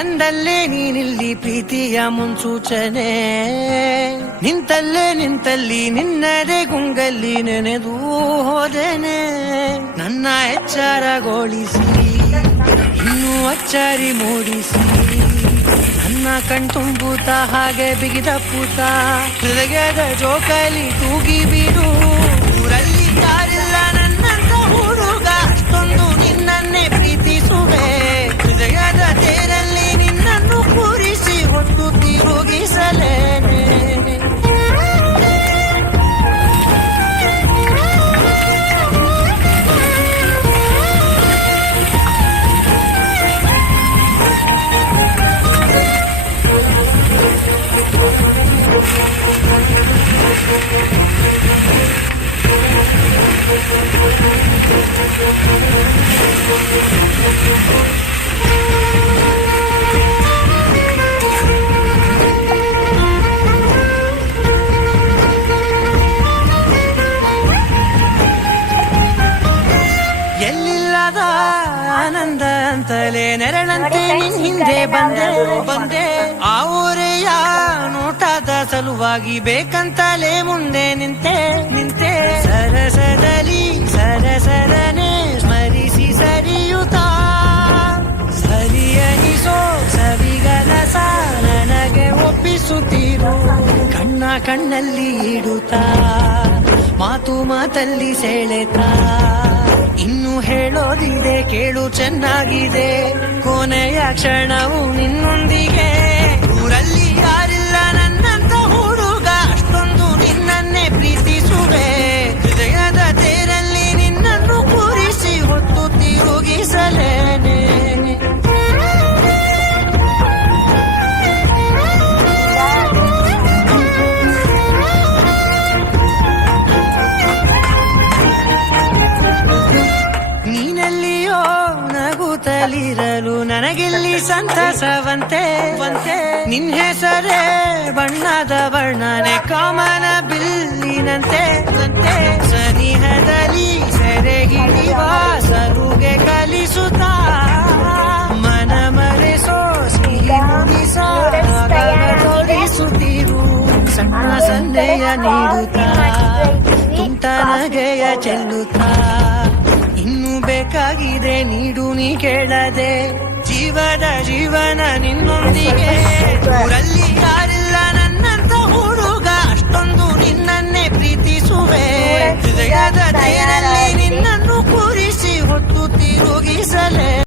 ಕಂಡಲ್ಲೇ ನೀನಿಲ್ಲಿ ಪ್ರೀತಿಯ ಮುನ್ಸೂಚನೆ, ನಿಂತಲ್ಲಿ ನಿನ್ನದೇ ಗುಂಗಲ್ಲಿ ನೆನೆದು ಹೋದೆನೆ. ನನ್ನ ಎಚ್ಚರಗೊಳಿಸಿ ಇನ್ನೂ ಅಚ್ಚರಿ ಮೂಡಿಸಿ, ನನ್ನ ಕಣ್ತುಂಬುತ್ತ ಹಾಗೆ ಬಿಗಿದ ಪೂತ, ಹೃದಯದ ಜೋಕಾಲಿ ತೂಗಿ ಬಿಡು. ಊರಲ್ಲಿ ಯಾರಿಲ್ಲ ನನ್ನಂತ ಹುಡುಗ, ಅಷ್ಟೊಂದು ನಿನ್ನನ್ನೇ ಪ್ರೀತಿಸುವೆ. ಹೃದಯದ ತೇರಲ್ಲಿ ನಿನ್ನನ್ನು ಕೂರಿಸಿ ಒಟ್ಟು ತಿರುಗಿಸಲೇನೆ. ಎಲ್ಲಿಲ್ಲದ ಆನಂದ ಅಂತಲೇ ನೆರಳಂತೆ ನಿನ್ ಹಿಂದೆ ಬಂದೆ. ಆ ಊರೆಯ ನೋಟದ ಸಲುವಾಗಿ ಬೇಕಂತಲೇ ಮುಂದೆ ನಿಂತೆ. ಸರಸದಲ್ಲಿ ಸರಸರನೆ ಸ್ಮರಿಸಿ ಸರಿಯುತ್ತ, ಸರಿಯನಿಸೋ ಸವಿಗನಸ ನನಗೆ ಒಪ್ಪಿಸುತ್ತೀರು. ಕಣ್ಣಲ್ಲಿ ಇಡುತ್ತಾ ಮಾತಲ್ಲಿ ಸೆಳೆತಾ, ಇನ್ನು ಹೇಳೋದಿದೆ ಕೇಳು ಚೆನ್ನಾಗಿದೆ, ಕೊನೆಯ ಕ್ಷಣವು ನಿನ್ನೊಂದಿಗೆ. ಊರಲ್ಲಿ ಯಾರಿಲ್ಲ ನನ್ನಂತ ಹುಡುಗ, ಅಷ್ಟೊಂದು ನಿನ್ನನ್ನೇ ಪ್ರೀತಿಸುವೆ. ಹೃದಯದ ತೇರಲ್ಲಿ ನಿನ್ನನ್ನು ಕೂರಿಸಿ ಹೊತ್ತು ತಿರುಗಿಸಲೇನೆ. ನೀನೆಲ್ಲಿಯೋ ನಗುತ್ತಲಿರಲು ನನಗಿಲ್ಲಿ ಸಂತಸವಂತೆ. ನಿನ್ ಹೆಸರೇ ಬಣ್ಣದ ವರ್ಣನೆ ಕಾಮನ ಬಿಲ್ಲಿನಂತೆ. ಸನಿಹದಲ್ಲಿ ಸೆರೆ ಹಿಡಿಯುವ ಸರುಗೆ ಕಲಿಸುತ್ತ, ಮನ ಮರೆಸೋ ಸಿಹಿ ಮುಗಿಸ ತೋರಿಸುತ್ತಿರು. ಸಣ್ಣ ಸಂದೇಯ ನೀಡುತ್ತಾ ತುಂಟ ನಗೆಯ ಚೆಲ್ಲುತ್ತಾ, ಇನ್ನು ಬೇಕಾಗಿದೆ ನೀಡು ನೀ ಕೇಳದೆ. ಜೀವನ ನಿನ್ನೊಂದಿಗೆ. ಊರಲ್ಲಿ ಯಾರಿಲ್ಲ ನನ್ನಂತ ಹುಡುಗ, ಅಷ್ಟೊಂದು ನಿನ್ನನ್ನೇ ಪ್ರೀತಿಸುವೆ. ಹೃದಯದ ಧೈರ್ಯ